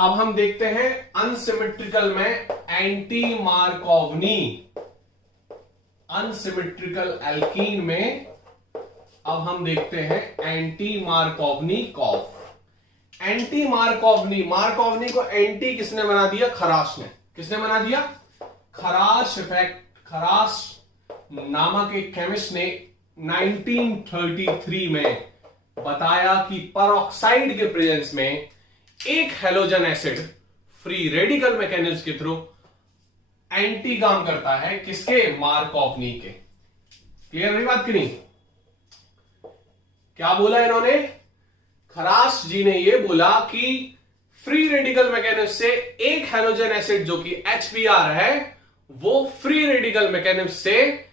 अब हम देखते हैं अनसिमेट्रिकल में एंटी मार्कोवनी, अनसिमेट्रिकल एल्कीन में अब हम देखते हैं एंटी मार्कोवनी कॉफ। एंटी मार्कोवनी, मार्कोवनी को एंटी किसने बना दिया? खराश ने। किसने बना दिया? खराश इफेक्ट। खराश नामक एक केमिस्ट ने 1933 में बताया कि परऑक्साइड के प्रेजेंस में एक halogen acid free radical mechanism के थ्रू एंटी काम करता है। किसके? मार्कोवनी के। क्लियर हुई बात की नहीं? क्या बोला इन्होंने? खराश जी ने यह बोला कि फ्री रेडिकल मैकेनिज्म से एक हैलोजन एसिड जो कि HBr है, वो फ्री रेडिकल मैकेनिज्म से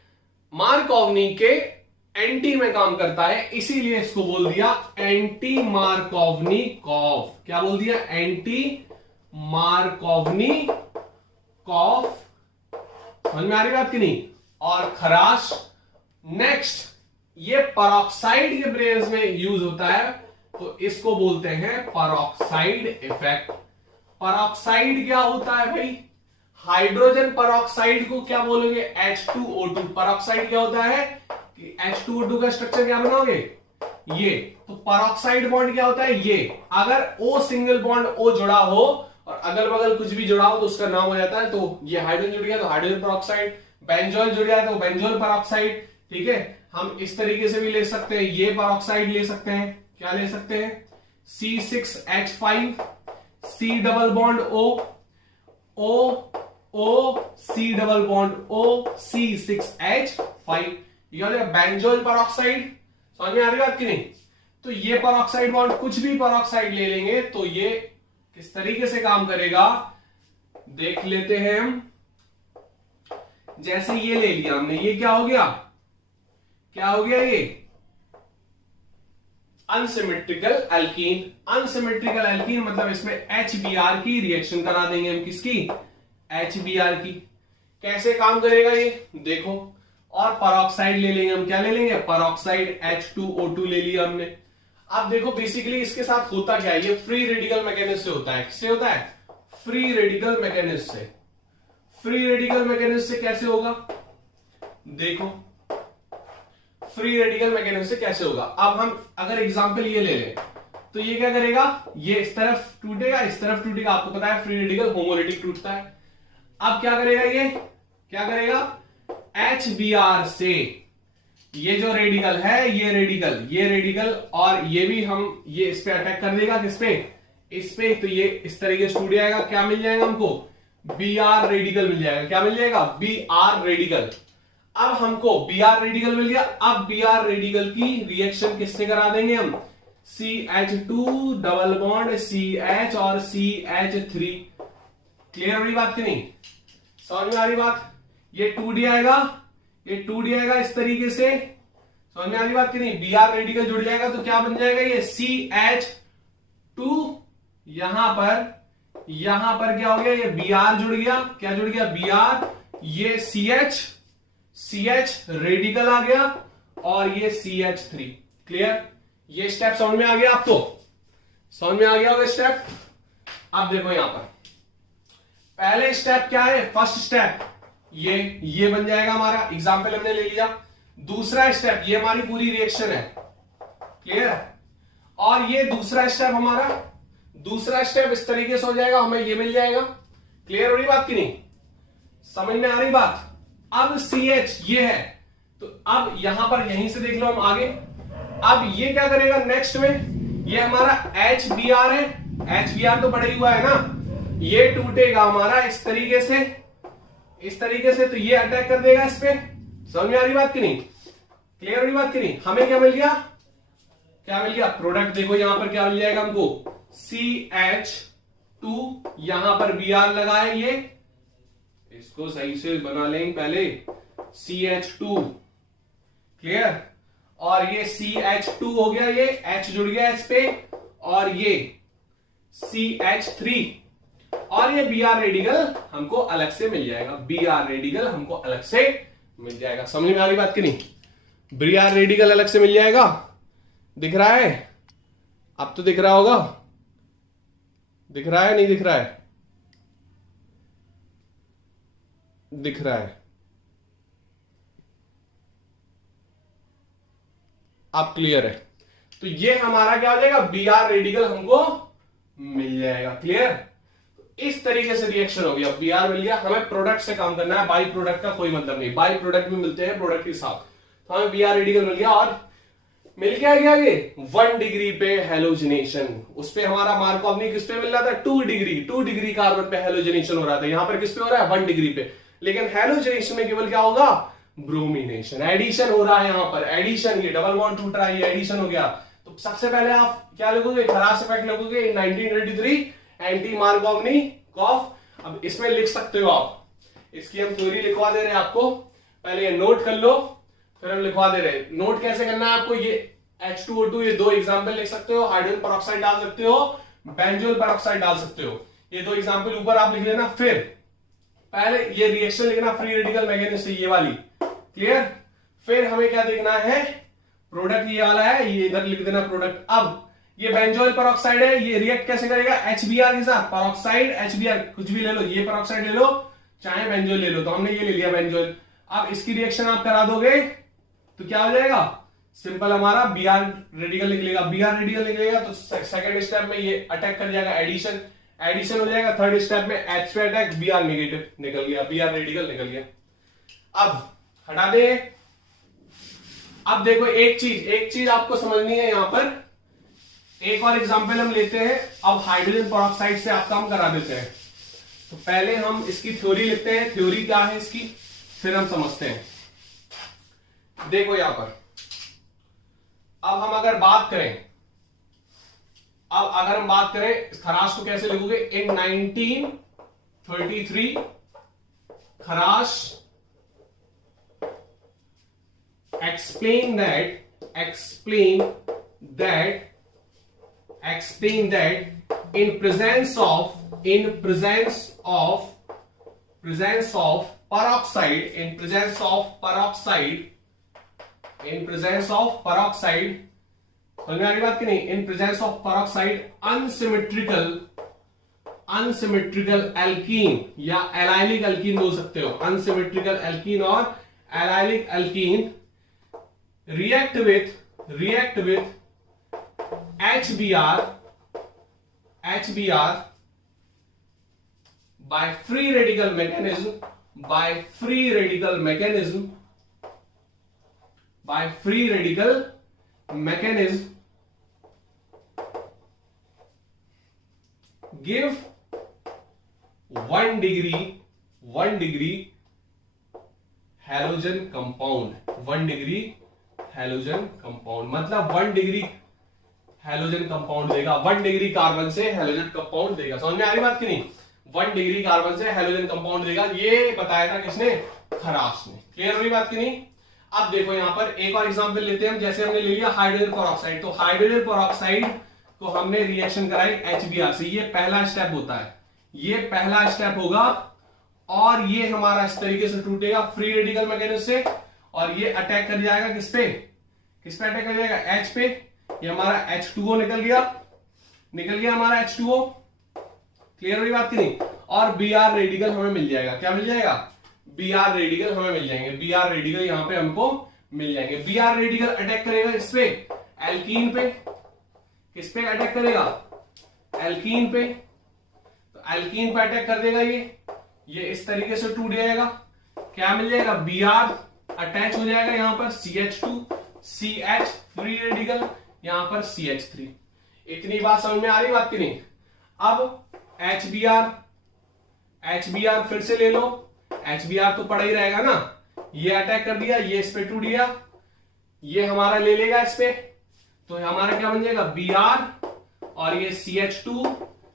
मार्कोवनी के एंटी में काम करता है, इसीलिए इसको बोल दिया एंटी मार्कोवनी कॉफ। क्या बोल दिया? एंटी मार्कोवनी कॉफ। समझ में आ रही बात की नहीं? और खराश नेक्स्ट ये परऑक्साइड के प्रेजेंस में यूज होता है, तो इसको बोलते हैं परऑक्साइड इफेक्ट। परऑक्साइड क्या होता है भाई? हाइड्रोजन परऑक्साइड को क्या बोलेंगे? H2O2। परऑक्साइड क्या होता है कि H2O2 का स्ट्रक्चर क्या बनाओगे? ये। तो परऑक्साइड बॉन्ड क्या होता है? ये। अगर O सिंगल बॉन्ड O जुड़ा हो और अगल बगल कुछ भी जुड़ा हो तो उसका नाम हो जाता है, तो ये हाइड्रोजन जुड़ गया तो हाइड्रोजन परऑक्साइड, बेंजोल जुड़ गया तो बेंजोल परऑक्साइड। ठीक है, हम इस तरीके से भी ले सकते हैं, ये परऑक्साइड ले सकते हैं। क्या ले सकते हैं? C6H5, C double bond O C double bond O C6H5, benzoyl peroxide. समझ में आ रही बात की नहीं? तो ये परऑक्साइड बॉन्ड, कुछ भी परऑक्साइड ले लेंगे तो ये किस तरीके से काम करेगा देख लेते हैं हम। जैसे ये ले लिया हमने, ये क्या हो गया? क्या हो गया? ये अनसिमेट्रिकल एल्कीन। अनसिमेट्रिकल एल्कीन मतलब इसमें HBr की रिएक्शन करा देंगे हम। किसकी? HBr की। कैसे काम करेगा ये देखो। और परऑक्साइड ले लेंगे हम। क्या ले लेंगे? परऑक्साइड H2O2 ले लिया हमने। अब देखो बेसिकली इसके साथ होता क्या है? ये फ्री रेडिकल मैकेनिज्म से होता है। किससे होता है? फ्री रेडिकल मैकेनिज्म से। फ्री रेडिकल मैकेनिज्म से कैसे होगा देखो। फ्री रेडिकल मैकेनिज्म से कैसे होगा? अब हम अगर एग्जांपल ये ले लें तो ये क्या करेगा? ये इस तरफ टूटेगा, इस तरफ टूटेगा। आपको पता है फ्री रेडिकल होमोलिटिक टूटता है। अब क्या करेगा? ये क्या करेगा? HBr से ये जो रेडिकल है, ये रेडिकल और ये भी हम ये इस पे अटैक कर देगा। किस पे? इस पे। तो ये इस तरीके से टूट जाएगा। क्या मिल जाएगा हमको? Br रेडिकल मिल जाएगा। क्या मिल जाएगा? Br radical. अब हमको Br रेडिकल मिल गया। अब Br रेडिकल की रिएक्शन किससे करा देंगे हम? CH2 डबल बॉन्ड CH और CH3। क्लियर हो रही बात की नहीं? समझ में आ रही बात? ये टूट जाएगा, ये टूट जाएगा इस तरीके से। समझ में आ रही बात की नहीं? Br रेडिकल जुड़ जाएगा तो क्या बन जाएगा? ये CH2। यहां पर क्या हो गया? ये Br जुड़ गया। क्या जुड़ गया? Br। ये CH रेडिकल आ गया और ये CH3। क्लियर? ये स्टेप समझ में आ गया आपको? समझ में आ गया होगा स्टेप? अब देखो यहां पर पहले स्टेप क्या है? फर्स्ट स्टेप ये बन जाएगा हमारा। एग्जाम्पल हमने ले लिया। दूसरा स्टेप ये हमारी पूरी रिएक्शन है। क्लियर? और ये दूसरा स्टेप हमारा, दूसरा स्टेप इस तरीके से हो जाएगा, हमें ये मिल जाएगा। क्लियर हो रही बात की नहीं? समझ में आ रही बात? अब CH ये है, तो अब यहां पर यहीं से देख लो हम आगे। अब ये क्या करेगा नेक्स्ट में? ये हमारा HBr है। HBr तो पड़ा ही हुआ है ना। ये टूटेगा हमारा इस तरीके से, इस तरीके से। तो ये अटैक कर देगा इस पे। समझ में आ रही बात की नहीं? क्लियर हो रही बात की नहीं? हमें क्या मिल गया? क्या मिल गया? प्रोडक्ट देखो यहां पर क्या मिल जाएगा हमको? CH2। यहां पर Br लगा है, ये इसको सही से बना लेंगे पहले। CH2। क्लियर? और ये CH2 हो गया, ये H जुड़ गया इस पे, और ये CH3 और ये Br रेडिकल हमको अलग से मिल जाएगा। Br रेडिकल हमको अलग से मिल जाएगा। समझ में आ रही बात की नहीं? Br रेडिकल अलग से मिल जाएगा। दिख रहा है? अब तो दिख रहा होगा, दिख रहा है नहीं दिख रहा है? दिख रहा है। आप क्लियर है? तो ये हमारा क्या हो जाएगा, बी आर रेडिकल हमको मिल जाएगा। क्लियर? इस तरीके से रिएक्शन हो गया, बी आर मिल गया। हमें प्रोडक्ट से काम करना है, बाई प्रोडक्ट का कोई मतलब नहीं। बाई प्रोडक्ट भी मिलते हैं प्रोडक्ट के साथ। तो हमें बी आर रेडिकल मिल गया और मिल गया क्या ये 1 डिग्री पे हेलोजिनेशन। उस पे हमारा मार्कऑफ नहीं किस पे मिल रहा था, 2 डिग्री कार्बन पे हेलोजिनेशन हो रहा था। यहां पर किस पे हो रहा है, 1 डिग्री पे। लेकिन हेलोजिनेशन में केवल क्या होगा, ब्रोमिनेशन, एडिशन हो रहा है। यहां पर एडिशन, ये डबल बॉन्ड टूट रहा है, ये एडिशन हो गया। तो सबसे पहले आप क्या लिखोगे, खरास इफेक्ट लिखोगे 1933 एंटी मार्कोवनी कॉफ। अब इसमें लिख सकते हो आप, इसकी हम थ्योरी लिखवा दे रहे हैं आपको, पहले ये नोट कर लो फिर हम लिखवा दे रहे हैं। नोट कैसे करना है आपको, ये H2O2 ये 2 एग्जांपल लिख सकते हो, हाइड्रोजन पेरोक्साइड डाल सकते हो, बेंजोल पेरोक्साइड डाल सकते हो। ये 2 एग्जांपल ऊपर आप लिख लेना। फिर पहले ये रिएक्शन लिखना फ्री रेडिकल मैकेनिज्म से, ये वाली। क्लियर? फिर हमें क्या देखना है, प्रोडक्ट ये वाला है, ये इधर लिख देना प्रोडक्ट। अब ये बेंजोइल पेरोक्साइड है, ये रिएक्ट कैसे करेगा, HBr के साथ। पेरोक्साइड HBr कुछ भी ले लो, ये पेरोक्साइड ले लो चाहे बेंजोइल ले लो। तो हमने ये ले लिया बेंजोइल। अब इसकी रिएक्शन आप करा दोगे तो क्या हो जाएगा, सिंपल हमारा Br रेडिकल निकलेगा। Br रेडिकल निकलेगा तो सेकंड स्टेप में ये अटैक कर जाएगा, एडिशन हो जाएगा। थर्ड स्टेप में H पे अटैक, Br नेगेटिव निकल गया, Br रेडिकल निकल गया। अब हटा दे। अब देखो एक चीज आपको समझनी है। यहां पर एक और एग्जांपल हम लेते हैं। अब हाइड्रोजन पेरोक्साइड से आप काम करा देते हैं। तो पहले हम इसकी थ्योरी लिखते हैं, थ्योरी क्या है इसकी, फिर हम समझते हैं। देखो यहां पर अब हम अगर बात करें खराश को कैसे लिखोगे, इन 1933 खराश explain that in presence of peroxide समझ में आ रही बात कि नहीं, in presence of peroxide unsymmetrical alkene या एलाइलिक एल्कीन बोल सकते हो, अनसिमेट्रिकल एल्कीन और allylic alkene react with HBr by free radical mechanism give 1 degree halogen compound, 1 degree halogen compound, मतलब 1 डिग्री हैलोजन कंपाउंड देगा, 1 डिग्री कार्बन से halogen compound देगा। समझ में आ रही बात कि नहीं, 1 डिग्री कार्बन से हैलोजन कंपाउंड देगा। ये बताया था किसने, खराश ने। क्लियर हुई बात कि नहीं? अब देखो यहां पर एक और एग्जांपल लेते हैं हम। जैसे हमने ले लिया हाइड्रोजन पेरोक्साइड, तो हाइड्रोजन पेरोक्साइड को हमने रिएक्शन कराई HBr से। ये पहला स्टेप होता है, ये पहला स्टेप होगा और ये हमारा इस तरीके से टूटेगा फ्री रेडिकल मैकेनिज्म से और ये अटैक कर जाएगा किस पे अटैक कर जाएगा, H पे। ये हमारा H2O निकल गया हमारा H2O। क्लियर हुई बात की नहीं? और Br रेडिकल हमें मिल जाएगा। क्या मिल जाएगा, Br रेडिकल हमें मिल जाएंगे। Br रेडिकल यहां पे हमको मिल जाएंगे। Br रेडिकल अटैक करेगा इस पे, एल्कीन पे। किस पे अटैक करेगा, एल्कीन पे। तो एल्कीन पे अटैक कर देगा ये इस तरीके से टूट जाएगा। क्या मिल जाएगा, Br अटैच हो जाएगा यहां पर CH2 CH फ्री रेडिकल, यहां पर CH3। इतनी बात समझ में आ रही बात की नहीं? अब HBr फिर से ले लो, HBr तो पड़ा ही रहेगा ना। ये अटैक कर दिया, ये इस पे टूट गया, ये हमारा ले लेगा इस पे। तो हमारा क्या बन जाएगा, Br और ये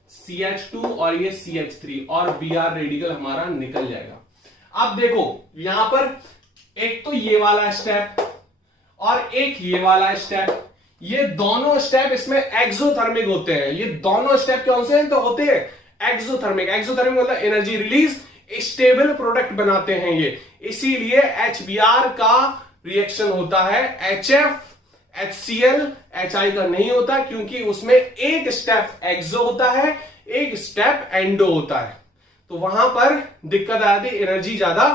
CH2 और ये CH3 और Br रेडिकल हमारा निकल जाएगा। अब देखो यहां पर एक तो ये वाला स्टेप और एक ये वाला स्टेप, ये दोनों स्टेप इसमें एक्सोथर्मिक होते हैं। ये दोनों स्टेप कौन से हैं, तो होते हैं एक्सोथर्मिक मतलब एनर्जी रिलीज, स्टेबल प्रोडक्ट बनाते हैं ये। इसीलिए HBr का रिएक्शन होता है HF HCl HI का नहीं होता, क्योंकि उसमें एक स्टेप एक्सो होता है, एक स्टेप एंडो होता है, तो वहां पर दिक्कत आती है, एनर्जी ज्यादा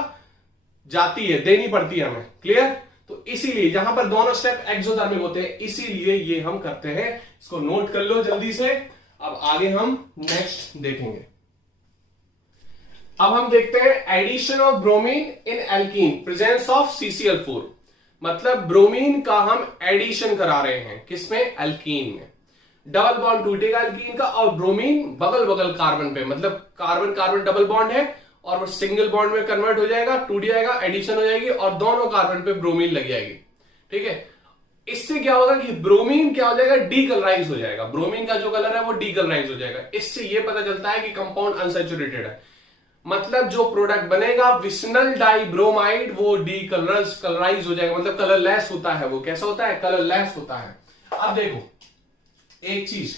जाती है, देनी पड़ती है हमें। क्लियर? तो इसीलिए यहां पर दोनों स्टेप एक्सोथर्मिक होते हैं, इसीलिए ये हम करते हैं। इसको नोट कर लो जल्दी से। अब आगे हम नेक्स्ट देखेंगे। अब हम देखते हैं addition of bromine in alkene, presence of CCl4। मतलब ब्रोमीन का हम एडिशन करा रहे हैं, किसमें? एल्कीन में। डबल बॉन्ड टूटेगा एल्कीन का, और ब्रोमीन बगल बगल कार्बन पे, मतलब कार्बन कार्बन डबल बॉन्ड है और वो सिंगल बॉन्ड में कन्वर्ट हो जाएगा, टूट जाएगा, एडिशन हो जाएगी और दोनों कार्बन पे ब्रोमीन लग जाएगी। ठीक है? इससे क्या होगा कि ब्रोमीन क्या हो जाएगा? डीकलराइज हो जाएगा। ब्रोमीन का जो कलर है वो डीकलराइज हो जाएगा। इससे ये पता चलता है कि कंपाउंड अनसैचुरेटेड है। मतलब जो प्रोडक्ट बनेगा विसनल डाइब्रोमाइड, वो कलराइज हो जाएगा, मतलब कलरलेस होता है। वो कैसा होता है? कलरलेस होता है। अब देखो एक चीज,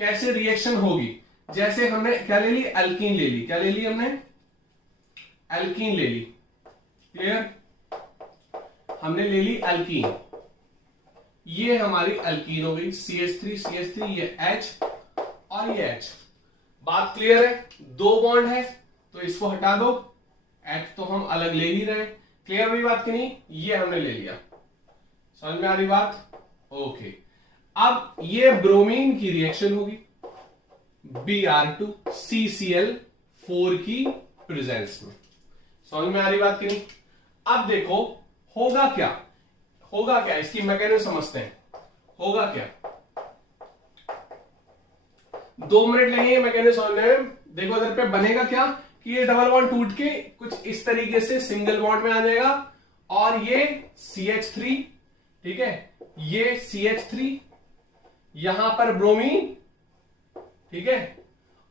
कैसे रिएक्शन होगी। जैसे हमने क्या ले ली? एल्कीन ले ली। क्या ले ली हमने? एल्कीन ले ली। क्लियर? हमने ले ली एल्कीन, ये हमारी एल्कीन हो गई, CH3 ये H और ये H। बात क्लियर है? दो बॉन्ड है तो इसको हटा दो, H तो हम अलग ले ही रहे। क्लियर हुई बात कि नहीं? ये हमने ले लिया। समझ में आ रही बात? ओके। अब ये ब्रोमीन की रिएक्शन होगी Br2 CCl4 की प्रेजेंस में। समझ में आ रही बात कि नहीं? अब देखो होगा क्या, होगा क्या, इसकी मैकेनिज्म समझते हैं। होगा क्या, 2 मिनट लगेंगे मैकेनिज्म समझने में। देखो इधर पे बनेगा क्या कि ये डबल बॉन्ड टूट के कुछ इस तरीके से सिंगल बॉन्ड में आ जाएगा, और ये CH3, ठीक है, ये CH3, यहां पर ब्रोमीन, ठीक है,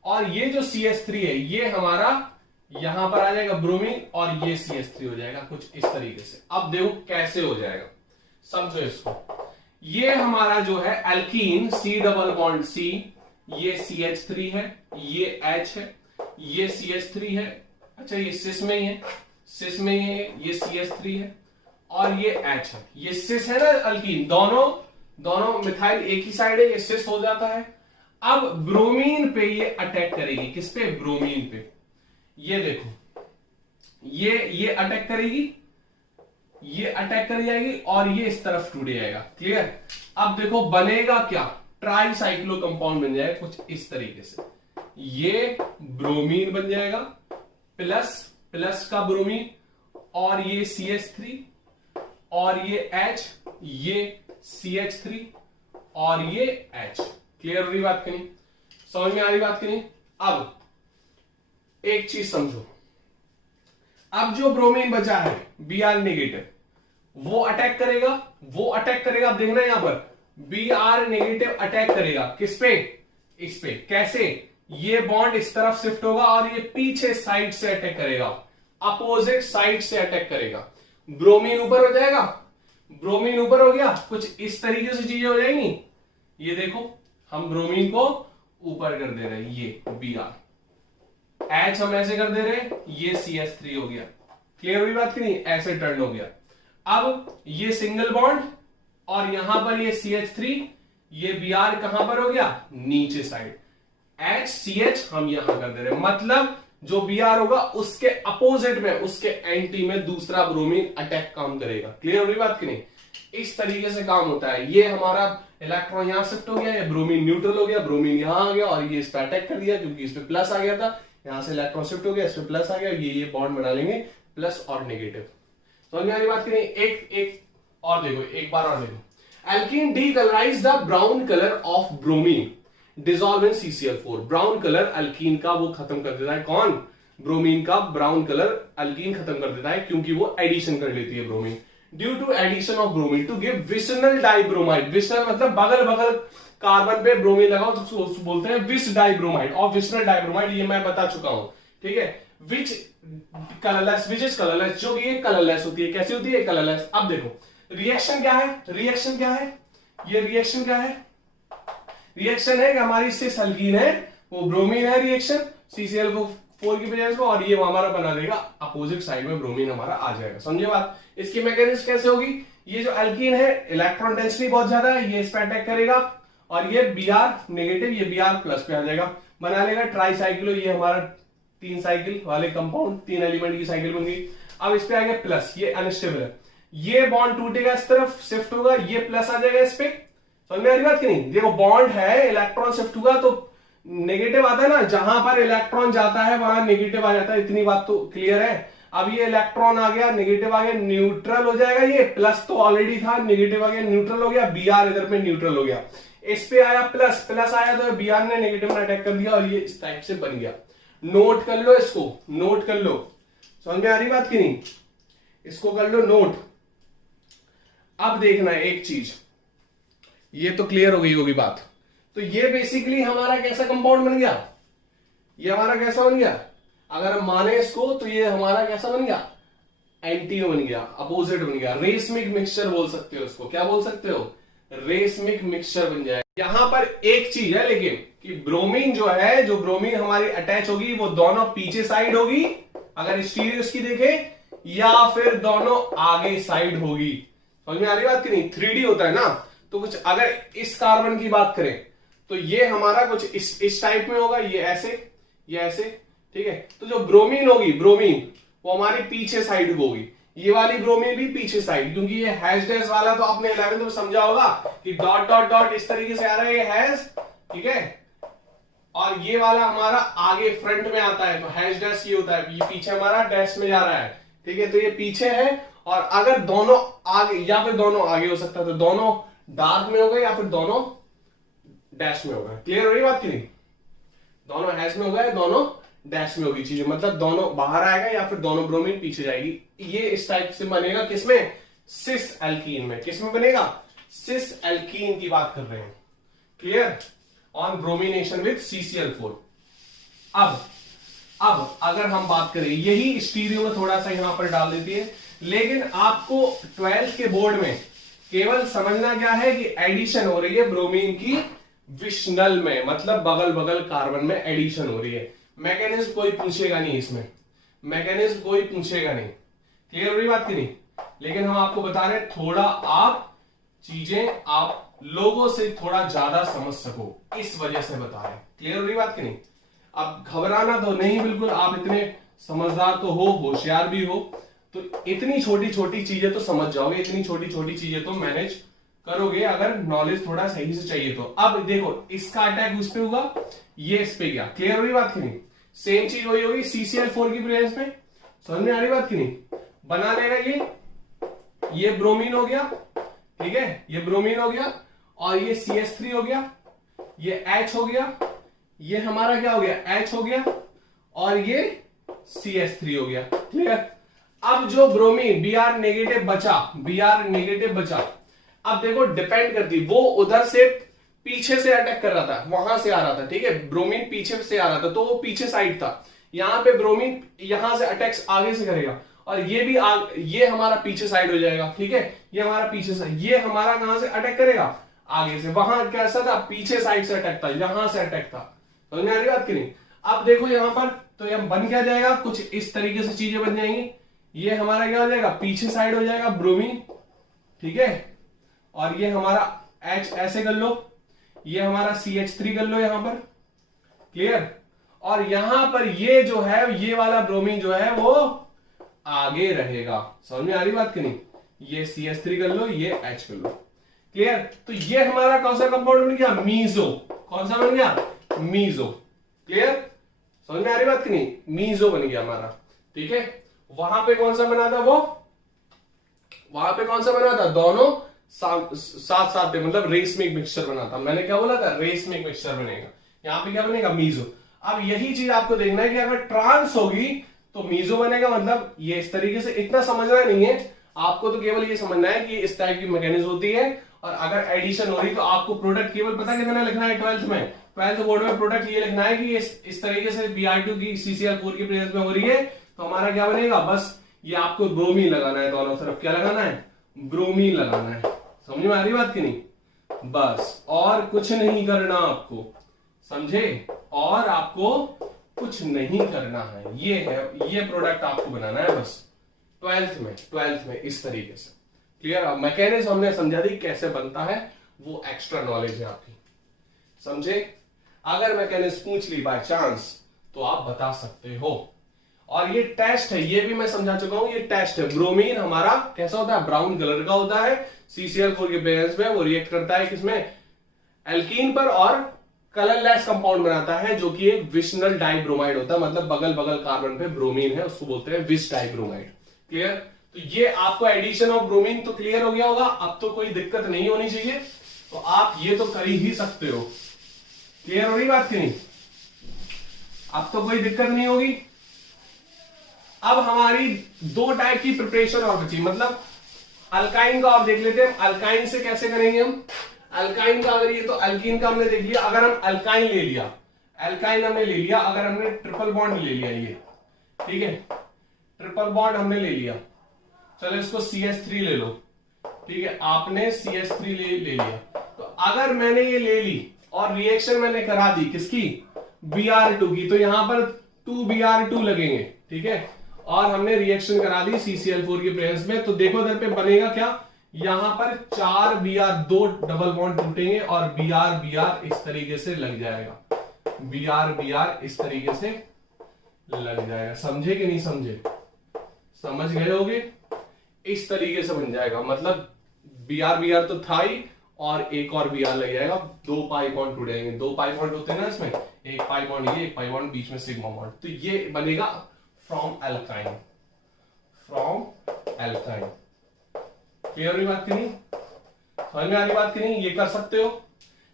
और ये जो CH3 है ये हमारा यहां पर आ जाएगा ब्रोमीन, और ये CH3 हो जाएगा कुछ इस तरीके से। अब देखो कैसे हो जाएगा, समझो इसको। ये हमारा जो है alkene C double bond C, ये CH3 है, ये H है, ये CH3 है, अच्छा ये सिस में ही है, सिस में ही है, ये CH3 है और ये H है। ये सिस है ना एल्कीन, दोनों मिथाइल एक ही साइड है, ये सिस हो जाता है। अब ब्रोमीन पे ये अटैक करेगी, किस पे? ब्रोमीन पे। ये देखो ये अटैक करेगी, ये अटैक कर जाएगी और ये इस तरफ टूट जाएगा। क्लियर? अब देखो बनेगा क्या? ट्राइसाइक्लो कंपाउंड बन जाएगा कुछ इस तरीके से। ये ब्रोमीन बन जाएगा, प्लस का ब्रोमीन, और ये CH3 और ये H, ये CH3 और ये H। क्लियर हो रही बात कि नहीं? समझ में आ रही बात कि नहीं? अब एक चीज समझो, अब जो ब्रोमीन बचा है Br नेगेटिव, वो अटैक करेगा। अब देखना यहां पर Br नेगेटिव अटैक करेगा किस पे? इस पे। कैसे? ये बॉन्ड इस तरफ शिफ्ट होगा और ये पीछे साइड से अटैक करेगा, अपोजिट साइड से अटैक करेगा। ब्रोमीन ऊपर हो जाएगा, ब्रोमीन ऊपर हो गया, कुछ इस तरीके से चीजें हो जाएंगी। ये देखो हम ब्रोमीन को ऊपर कर दे रहे हैं, ये Br, H हम ऐसे कर दे रहे हैं, ये CH3 हो गया। क्लियर हुई बात कि नहीं? ऐसे टर्न हो गया। अब ये सिंगल बॉन्ड और यहां पर ये CH3, ये Br कहां पर हो गया? नीचे साइड। HCH हम यहां कर दे रहे हैं, मतलब जो Br होगा उसके अपोजिट में, उसके एंटी में दूसरा ब्रोमीन अटैक काम करेगा। क्लियर हो रही बात कि नहीं? इस तरीके से काम होता है। ये हमारा इलेक्ट्रॉन यहां शिफ्ट हो गया, ये ब्रोमीन न्यूट्रल हो गया, ब्रोमीन यहां आ गया और ये इस पर अटैक कर दिया क्योंकि इस पे प्लस आ गया था, यहां से इलेक्ट्रॉन शिफ्ट हो गया, इस पे प्लस आ गया, ये बॉन्ड बना लेंगे प्लस और नेगेटिव। समझ में आ रही बात की नहीं? एक और देखो, एक बार और देखो। Alkene decolourise the brown colour of bromine, dissolve in CCl4। Brown colour alkene का वो खत्म कर देता है। कौन? ब्रोमीन का ब्राउन कलर एल्कीन खत्म कर देता है, क्योंकि वो एडिशन कर लेती है bromine. Due to addition of bromine to give vicinal dibromide. Vicinal मतलब बगल बगल कार्बन पे ब्रोमीन लगाओ तो बोलते हैं विस डाइब्रोमाइड, और विसनल डाइब्रोमाइड ये मैं बता चुका हूं। ठीक है? विच इज कलरलेस, जो ये कलरलेस होती है। कैसी होती है? कलरलेस। अब देखो रिएक्शन क्या है, ये रिएक्शन क्या है? रिएक्शन है कि हमारी सिस एल्कीन है, वो ब्रोमीन है, रिएक्शन CCl4 की प्रेजेंस में, और ये हमारा बना देगा अपोजिट साइड में ब्रोमीन हमारा आ जाएगा। समझे बात? इसकी मैकेनिज्म कैसे होगी? ये जो अल्कीन है इलेक्ट्रॉन डेंसिटी बहुत ज्यादा है, ये इस पे अटैक करेगा और ये Br नेगेटिव, ये Br प्लस पे आ जाएगा, बना लेगा ट्राईसाइक्लो। ये हमारा 3 साइकिल वाले कंपाउंड, 3 एलिमेंट की साइकिल बन गई। अब इस पे आ गया प्लस, ये अनस्टेबल है, ये बॉन्ड टूटेगा, इस तरफ शिफ्ट होगा, ये प्लस आ जाएगा इस पे। समझ में आ रही बात कि नहीं? देखो बॉन्ड है, इलेक्ट्रॉन शिफ्ट होगा तो नेगेटिव आता है ना, जहां पर इलेक्ट्रॉन जाता है वहां नेगेटिव आ जाता है, इतनी बात तो क्लियर है। अब ये इलेक्ट्रॉन आ गया, नेगेटिव आ गया, न्यूट्रल हो जाएगा, ये प्लस तो ऑलरेडी था, नेगेटिव आ गया, न्यूट्रल हो गया, Br इधर पे न्यूट्रल हो गया, इस पे आया प्लस, प्लस आया तो Br ने नेगेटिव में अटैक कर दिया और ये इस टाइप से बन गया। नोट कर लो इसको, नोट कर लो, समझ में आ रही बात की नहीं? इसको कर लो नोट। अब देखना है एक चीज, ये तो क्लियर हो गई होगी बात। तो ये बेसिकली हमारा कैसा कंपाउंड बन गया, ये हमारा कैसा बन गया, अगर हम माने इसको तो ये हमारा कैसा बन गया, एंटीओ बन गया, अपोजिट बन गया, रेसमिक मिक्सचर बोल सकते हो इसको, क्या बोल सकते हो, रेसमिक मिक्सचर बन जाएगा। यहां पर एक चीज है लेकिन कि ब्रोमीन जो है, जो ब्रोमीन हमारी अटैच होगी वो दोनों पीछे साइड होगी अगर स्टीरियो इसकी देखे, या फिर दोनों आगे साइड होगी। समझ में आ रही बात कि नहीं? 3D होता है ना, तो कुछ अगर इस कार्बन की बात करें तो ये हमारा कुछ इस टाइप में होगा, ये ऐसे, ये ऐसे, ठीक है। तो जो ब्रोमीन होगी, ब्रोमीन वो हमारी पीछे साइड होगी, ये वाली ब्रोमीन भी पीछे साइड, क्योंकि ये हैश डैश वाला तो आपने 11th में समझा होगा कि डॉट डॉट डॉट इस तरीके से आ रहा है, ये हैश, ठीक है, और ये वाला हमारा आगे फ्रंट में आता है, तो हैश डैश ये होता है, ये पीछे हमारा डैश में जा रहा है, ठीक है। तो ये पीछे है, और अगर दोनों आगे या फिर दोनों आगे हो सकता है, तो दोनों डार्क में होगा या फिर दोनों डैश में होगा। क्लियर हो रही बात की नहीं? दोनों हैश में होगा या दोनों डैश में होगी चीजें, मतलब दोनों बाहर आएगा या फिर दोनों ब्रोमीन पीछे जाएगी। ये इस टाइप से बनेगा, किसमें, सिस एल्कीन में। किसमें बनेगा, सिस एल्कीन की बात कर रहे हैं। Clear, on bromination with CCl4। अब अगर हम बात करें, यही स्टीरियो में थोड़ा सा यहां पर डाल देती है, लेकिन आपको 12th के बोर्ड में केवल समझना क्या है कि एडिशन हो रही है ब्रोमीन की विशनल में, मतलब बगल बगल कार्बन में एडिशन हो रही है। मैकेनिज्म कोई पूछेगा नहीं इसमें, मैकेनिज्म कोई पूछेगा नहीं। क्लियर हो रही बात की नहीं? लेकिन हम आपको बता रहे थोड़ा आप चीजें आप लोगों से थोड़ा ज्यादा समझ सको, इस वजह से बता रहे। क्लियर हो रही बात की नहीं? अब घबराना तो नहीं बिल्कुल, आप इतने समझदार तो हो, होशियार भी हो, तो इतनी छोटी छोटी चीजें तो समझ जाओगे, इतनी छोटी छोटी चीजें तो मैनेज करोगे अगर नॉलेज थोड़ा सही से चाहिए तो। अब देखो इसका अटैक उस पे होगा, ये इस पे गया। क्लियर हो रही बात की नहीं? सेम चीज वही होगी CCl4 की प्रेजेंस में। समझ में आ रही बात की नहीं? बना लेगा ये ब्रोमीन हो गया, ठीक है, ये ब्रोमीन हो गया, और ये CH3 हो गया, ये H हो गया, ये हमारा क्या हो गया, H हो गया, और ये CH3 हो गया। क्लियर। अब जो ब्रोमीन Br नेगेटिव बचा, Br नेगेटिव बचा, अब देखो डिपेंड करती, वो उधर से पीछे से अटैक कर रहा था, वहां से आ रहा था, ठीक है, ब्रोमीन पीछे से आ रहा था तो वो पीछे साइड था। यहां पे ब्रोमीन यहां से अटैक्स आगे से करेगा, और ये भी ये हमारा पीछे साइड हो जाएगा, ठीक है, ये हमारा पीछे से, ये हमारा कहां से अटैक करेगा, आगे से। वहां कैसा था, पीछे साइड से अटैक था, यहां से अटैक था। समझ में आ रही बात की नहीं? अब देखो यहां पर तो यह बन क्या जाएगा, कुछ इस तरीके से चीजें बन जाएंगी। ये हमारा क्या हो जाएगा, पीछे साइड हो जाएगा ब्रोमीन, ठीक है, और ये हमारा H ऐसे कर लो, ये हमारा CH3 कर लो यहां पर। क्लियर। और यहां पर ये जो है, ये वाला ब्रोमीन जो है वो आगे रहेगा। समझ में आ रही बात की नहीं? ये CH3 कर लो, ये H कर लो। क्लियर। तो ये हमारा कौन सा कंपाउंड बन गया, मीजो। कौन सा बन गया, मीजो। क्लियर, समझ में आ रही बात की नहीं? मीजो बन गया हमारा, ठीक है। वहां पे कौन सा बना था, वो वहां पे कौन सा बना था, दोनों साथ साथ में, मतलब रेसमिक मिक्सचर बना था। मैंने क्या बोला था, रेसमिक मिक्सचर बनेगा। यहां पे क्या बनेगा, मीजो। अब यही चीज आपको देखना है कि अगर ट्रांस होगी तो मीजो बनेगा, मतलब ये इस तरीके से। इतना समझना नहीं है आपको, तो केवल ये समझना है कि इस टाइप की मैकेनिज्म होती है। और अगर एडिशन हो रही तो आपको प्रोडक्ट केवल पता कितना लिखना है 12th में, 12th बोर्ड में प्रोडक्ट ये लिखना है कि इस तरीके से Br2 की CCl4 की प्रेजेंस में हो रही है, तो हमारा क्या बनेगा, बस ये आपको ब्रोमीन लगाना है दोनों तरफ। क्या लगाना है, ब्रोमीन लगाना है। समझ में आ रही बात की नहीं? बस और कुछ नहीं करना आपको, समझे? और आपको कुछ नहीं करना है, ये है, ये प्रोडक्ट आपको बनाना है बस 12th में इस तरीके से। क्लियर। अब मैकेनिज्म हमने समझा दी कैसे बनता है, वो एक्स्ट्रा नॉलेज है आपकी, समझे। अगर मैकेनिज्म पूछ ली बाय चांस तो आप बता सकते हो। और ये टेस्ट है, ये भी मैं समझा चुका हूं, ये टेस्ट है। ब्रोमीन हमारा कैसा होता है, ब्राउन कलर का होता है। CCl4 के प्रेजेंस में वो रिएक्ट करता है किसमें, एल्कीन पर, और कलरलेस कंपाउंड बनाता है जो कि एक विशनल डाइब्रोमाइड होता है, मतलब बगल बगल कार्बन पे ब्रोमीन है, उसको बोलते हैं विश डाइब्रोमाइड। क्लियर। तो ये आपको एडिशन ऑफ ब्रोमीन तो क्लियर हो गया होगा, अब तो कोई दिक्कत नहीं होनी चाहिए, तो आप ये तो कर ही सकते हो। क्लियर हो रही बात की नहीं, अब तो कोई दिक्कत नहीं होगी। अब हमारी दो टाइप की प्रिपरेशन और बची, मतलब अल्काइन का और देख लेते हैं। अल्काइन से कैसे करेंगे हम, अल्काइन का अगर ये तो अल्कीन का हमने देख लिया, अगर हम अल्काइन ले लिया, अल्काइन हमने ले लिया, अगर हमने ट्रिपल बॉन्ड ले लिया, ये ठीक है, ट्रिपल बॉन्ड हमने ले लिया, चलो इसको CH3 ले लो, ठीक है, आपने CH3 ले लिया। तो अगर मैंने ये ले ली और रिएक्शन मैंने करा दी किसकी, Br2 की, तो यहां पर 2Br2 लगेंगे, ठीक है, और हमने रिएक्शन करा दी CCl4 के प्रेजेंस में, तो देखो इधर पे बनेगा क्या, यहां पर 4 Br, 2 डबल बॉन्ड टूटेंगे और Br इस तरीके से लग जाएगा, Br इस तरीके से लग जाएगा। समझे कि नहीं समझे, समझ गए होगे, इस तरीके से बन जाएगा, मतलब Br तो था ही, और एक और Br लग जाएगा, 2 पाई बॉन्ड टूट जाएंगे, 2 पाई बॉन्ड होते हैं ना इसमें, एक पाई बॉन्ड ये, एक पाई बॉन्ड बीच में सिग्मा बॉन्ड, तो ये बनेगा from alkyne, from alkyne. Clear हुई बात की नहीं, समझ में आ रही बात की नहीं, ये कर सकते हो।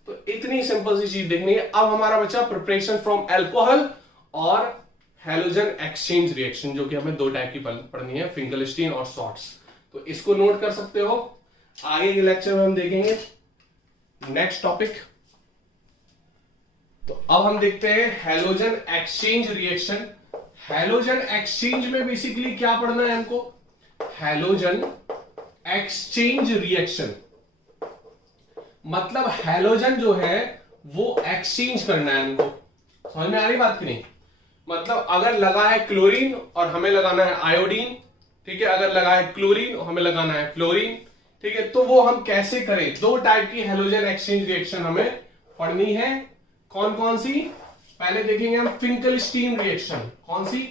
तो इतनी सिंपल सी चीज देखनी है। अब हमारा बचा प्रिपरेशन फ्रॉम अल्कोहल और हैलोजन एक्सचेंज रिएक्शन, जो कि हमें दो टाइप की पढ़नी है, फिंकलस्टीन और शॉर्ट्स। तो इसको नोट कर सकते हो, आगे के लेक्चर में हम देखेंगे नेक्स्ट टॉपिक। तो अब हम देखते हैं halogen exchange reaction. Halogen exchange में बेसिकली क्या पढ़ना है हमको, हैलोजन एक्सचेंज रिएक्शन, मतलब हैलोजन जो है वो एक्सचेंज करना है हमको। समझ में आ रही बात की नहीं, मतलब अगर लगा है क्लोरीन और हमें लगाना है आयोडीन, ठीक है, अगर लगा है क्लोरीन और हमें लगाना है फ्लोरीन, ठीक है, तो वो हम कैसे करें। दो टाइप की हैलोजन एक्सचेंज रिएक्शन हमें पढ़नी है। कौन कौन सी, पहले देखेंगे हम फिंकलस्टीन रिएक्शन। कौन सी,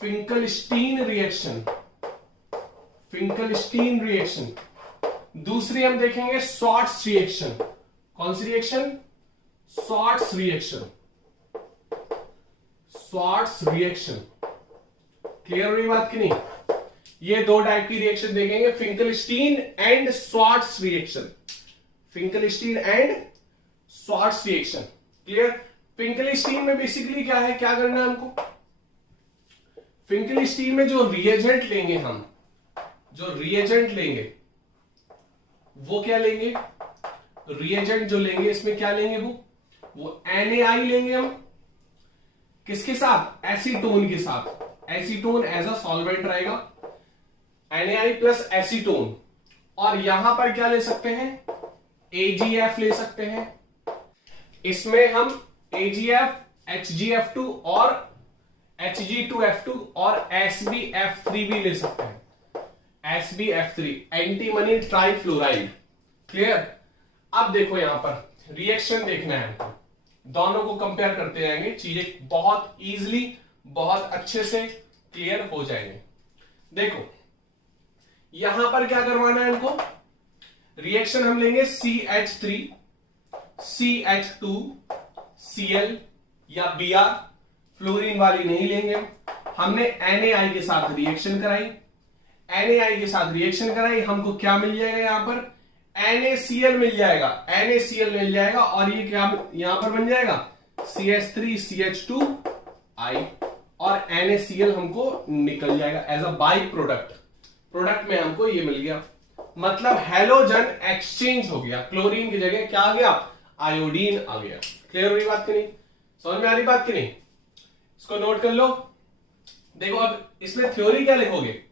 फिंकलस्टीन रिएक्शन, फिंकलस्टीन रिएक्शन। दूसरी हम देखेंगे शॉर्ट्स रिएक्शन। कौन सी reaction, shorts reaction, shorts reaction. Clear हुई बात की नहीं, ये दो टाइप की रिएक्शन देखेंगे, Finkelstein and shorts reaction, Finkelstein and shorts reaction. Clear. Finkelstein में बेसिकली क्या है, क्या करना है हमको, फिंकलस्टीन में जो रिएजेंट लेंगे हम, जो रिएजेंट लेंगे वो क्या लेंगे, रिएजेंट जो लेंगे इसमें क्या लेंगे, वो NaI लेंगे हम, किसके साथ, एसीटोन के साथ। एसीटोन एज अ सॉल्वेंट रहेगा, NaI प्लस एसीटोन। और यहां पर क्या ले सकते हैं, AgF ले सकते हैं। इसमें हम AgF, HgF2 और Hg2F2 और SbF3 भी ले सकते हैं, SbF3, एंटीमनी ट्राइफ्लोराइड। क्लियर। अब देखो यहां पर रिएक्शन देखना है हमको, दोनों को कंपेयर करते जाएंगे, चीजें बहुत इजीली, बहुत अच्छे से क्लियर हो जाएंगे। देखो यहां पर क्या करवाना है हमको, रिएक्शन हम लेंगे CH3 CH2 Cl या Br, फ्लोरीन वाली नहीं लेंगे। हमने NaI के साथ रिएक्शन कराई, NaI के साथ रिएक्शन कराई, हमको क्या मिल जाएगा, यहां पर NaCl मिल जाएगा, NaCl मिल जाएगा, और ये क्या यहां पर बन जाएगा, CH3 CH2I, और NaCl हमको निकल जाएगा as a by product. Product में हमको ये मिल गया, मतलब हैलोजन एक्सचेंज हो गया, क्लोरीन की जगह क्या आ गया, आयोडीन आ गया। क्लियर हुई बात की नहीं, समझ में आ रही बात की नहीं, इसको नोट कर लो। देखो अब इसमें थ्योरी क्या लिखोगे,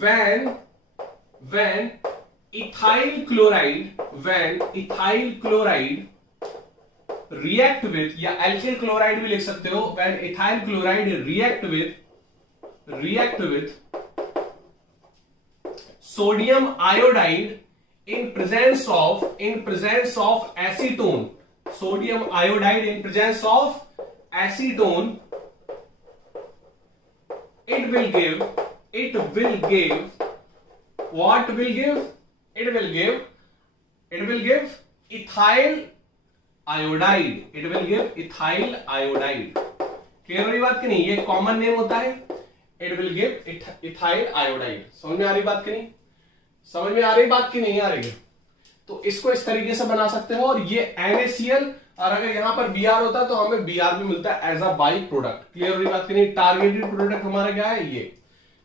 when ethyl chloride react with, या alkyl chloride भी लिख सकते हो, when ethyl chloride react with sodium iodide in presence of acetone, sodium iodide in presence of acetone, it will give what will give it will give ethyl iodide. It will give ethyl iodide. Clear हो रही बात कि नहीं? ये common name होता है. It will give ethyl iodide. समझ में आ रही बात कि नहीं? समझ में आ रही बात की नहीं आ रही है? तो इसको इस तरीके से बना सकते हो. और ये NaCl, और अगर यहां पर Br होता तो हमें Br भी मिलता है as a by product. Clear हो रही बात की नहीं? टारगेटेड प्रोडक्ट हमारा क्या है? ये.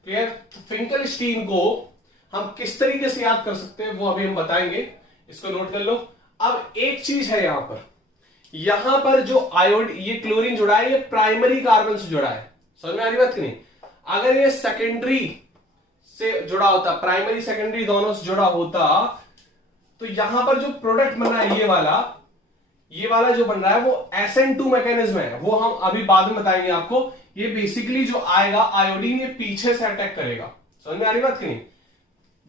क्लियर? तो फिंकलस्टीन को हम किस तरीके से याद कर सकते हैं वो अभी हम बताएंगे. इसको नोट कर लो. अब एक चीज है यहां पर जो आयोड, ये क्लोरीन जुड़ा है, ये प्राइमरी कार्बन से जुड़ा है. समझ में आ रही बात की नहीं? अगर ये सेकेंडरी से जुड़ा होता, प्राइमरी सेकेंडरी दोनों से जुड़ा होता, तो यहां पर जो प्रोडक्ट बन रहा है ये वाला जो बन रहा है वो SN2 मैकेनिज्म है. वो हम अभी बाद में बताएंगे आपको. ये बेसिकली जो आएगा आयोडीन, ये पीछे से अटैक करेगा. समझ में आ रही बात की नहीं?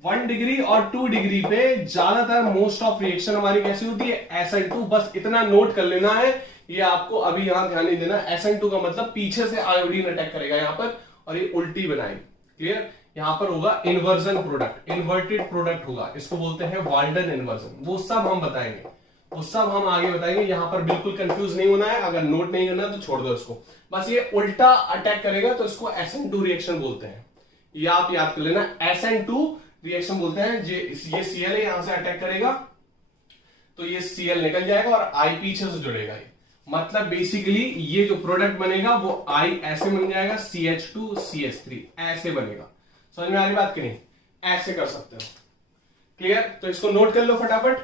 1 डिग्री और 2 डिग्री पे ज्यादातर मोस्ट ऑफ रिएक्शन हमारी कैसी होती है? SN2. बस इतना नोट कर लेना है, ये आपको अभी यहां ध्यान नहीं देना. SN2 का मतलब पीछे से आयोडीन अटैक करेगा यहां पर, और ये उल्टी बनाएगी. क्लियर? यहां पर होगा इन्वर्जन प्रोडक्ट, इन्वर्टेड प्रोडक्ट होगा. इसको बोलते हैं वाल्डन इन्वर्जन. वो सब हम बताएंगे, वो सब हम आगे बताएंगे. यहां पर बिल्कुल कंफ्यूज नहीं होना है. अगर नोट नहीं करना तो छोड़ दो इसको. बस ये उल्टा अटैक करेगा तो इसको SN2 रिएक्शन बोलते हैं. ये आप याद कर लेना, SN2 रिएक्शन बोलते हैं. ये Cl है, यहां से अटैक करेगा तो ये Cl निकल जाएगा और I पीछे से जुड़ेगा. ये मतलब बेसिकली ये जो प्रोडक्ट बनेगा वो I ऐसे बन जाएगा, CH2CH3 ऐसे बनेगा. समझ में आ रही बात की नहीं? ऐसे कर सकते हो. क्लियर? तो इसको नोट कर लो फटाफट.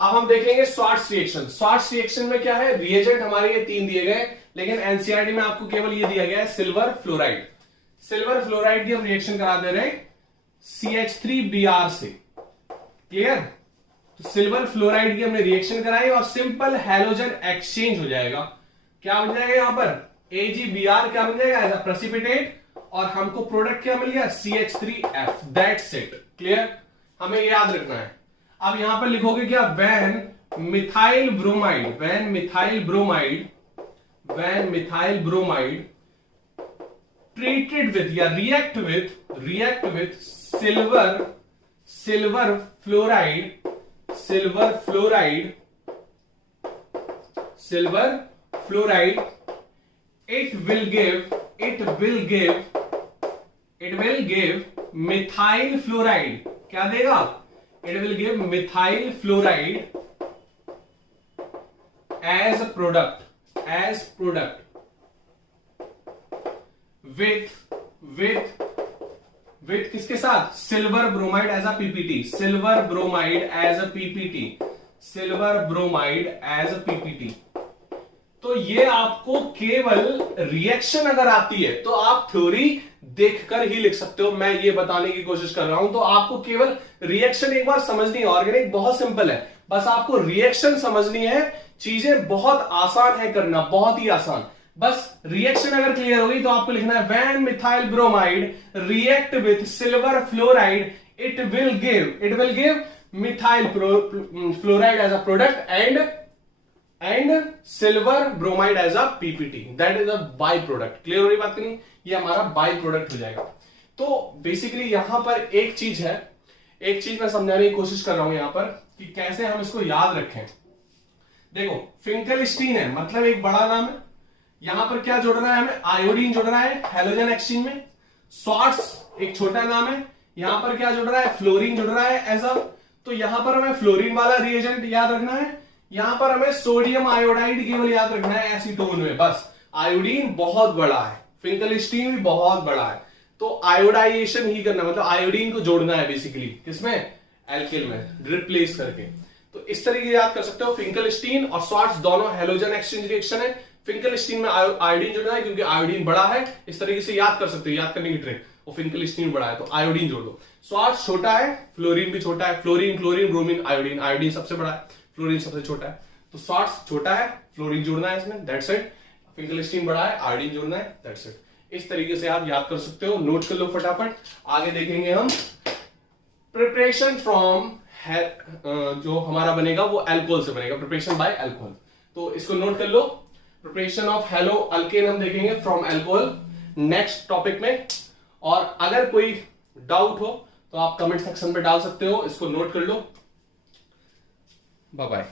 अब हम देखेंगे स्वार्ट्स रिएक्शन. स्वार्ट्स रिएक्शन में क्या है? रिएजेंट हमारे ये 3 दिए गए, लेकिन एनसीईआरटी में आपको केवल ये दिया गया है सिल्वर फ्लोराइड. सिल्वर फ्लोराइड की हम रिएक्शन करा दे रहे हैं CH3Br से. क्लियर? तो सिल्वर फ्लोराइड की हमने रिएक्शन कराई और सिंपल हैलोजन एक्सचेंज हो जाएगा. क्या बन जाएगा यहां पर? AgBr क्या बन जाएगा? As a precipitate. और हमको प्रोडक्ट क्या मिल गया? CH3F. That's it. क्लियर? हमें ये याद रखना है. अब यहां पर लिखोगे क्या? when methyl bromide treated with या react with silver fluoride, it will give methyl fluoride. क्या देगा? It will give methyl fluoride as product with किसके साथ? Silver bromide as a PPT. Silver bromide as a PPT. तो ये आपको केवल reaction अगर आती है तो आप थ्योरी देखकर ही लिख सकते हो. मैं ये बताने की कोशिश कर रहा हूं. तो आपको केवल रिएक्शन एक बार समझनी है. ऑर्गेनिक बहुत सिंपल है, बस आपको रिएक्शन समझनी है. चीजें बहुत आसान है करना, बहुत ही आसान. बस रिएक्शन अगर क्लियर होगी तो आपको लिखना है when methyl bromide react with silver fluoride it will give methyl fluoride as a product and silver bromide as a PPT. that is a by product. Clear हो रही बात की नहीं? ये हमारा बाई प्रोडक्ट हो जाएगा. तो बेसिकली यहां पर एक चीज मैं समझाने की कोशिश कर रहा हूं यहां पर कि कैसे हम इसको याद रखें. देखो, फिंकलस्टीन है मतलब एक बड़ा नाम है. यहां पर क्या जुड़ रहा है? हमें आयोडीन जुड़ रहा है हैलोजन एक्सचेंज में. स्वार्ट्स एक छोटा नाम है. यहां पर क्या जुड़ रहा है? फ्लोरीन जुड़ रहा है एज अ. तो यहां पर हमें फ्लोरीन वाला रिएजेंट याद रखना है. यहां पर हमें सोडियम आयोडाइड केवल याद रखना है एसीटोन में. बस आयोडीन बहुत बड़ा है, फिंकलस्टीन भी बहुत बड़ा है. तो आयोडाइजेशन ही करना, मतलब आयोडीन को जोड़ना है बेसिकली. किसमें? एल्किल में, रिप्लेस करके. तो इस तरीके से याद कर सकते हो. फिंकलस्टीन और स्वार्ट्स दोनों हैलोजन एक्सचेंज रिएक्शन है. फिंकलस्टीन में आयोडीन जुड़ना है क्योंकि आयोडीन बड़ा है. इस तरीके से याद कर सकते हो, याद करने की ट्रिक. और फिंकलस्टीन बड़ा है तो आयोडीन जोड़ दो. स्वार्ट्स छोटा है, फ्लोरीन भी छोटा है. फ्लोरीन, ब्रोमीन, आयोडीन सबसे बड़ा है, फ्लोरीन सबसे छोटा है. तो स्वार्ट्स छोटा है, फ्लोरीन जोड़ना है इसमें. That's it. फिंकलस्टीन बड़ा है, आयोडीन जोड़ना है. That's it. इस तरीके से आप याद कर सकते हो. नोट कर लो फटाफट. आगे देखेंगे हम प्रिपरेशन फ्रॉम जो हमारा बनेगा वो अल्कोहल से बनेगा, प्रिपरेशन बाय अल्कोहल। तो इसको नोट कर लो, प्रिपरेशन ऑफ हेलो अल्केन हम देखेंगे फ्रॉम अल्कोहल नेक्स्ट टॉपिक में। और अगर कोई डाउट हो तो आप कमेंट सेक्शन में डाल सकते हो, इसको नोट कर लो। Bye bye.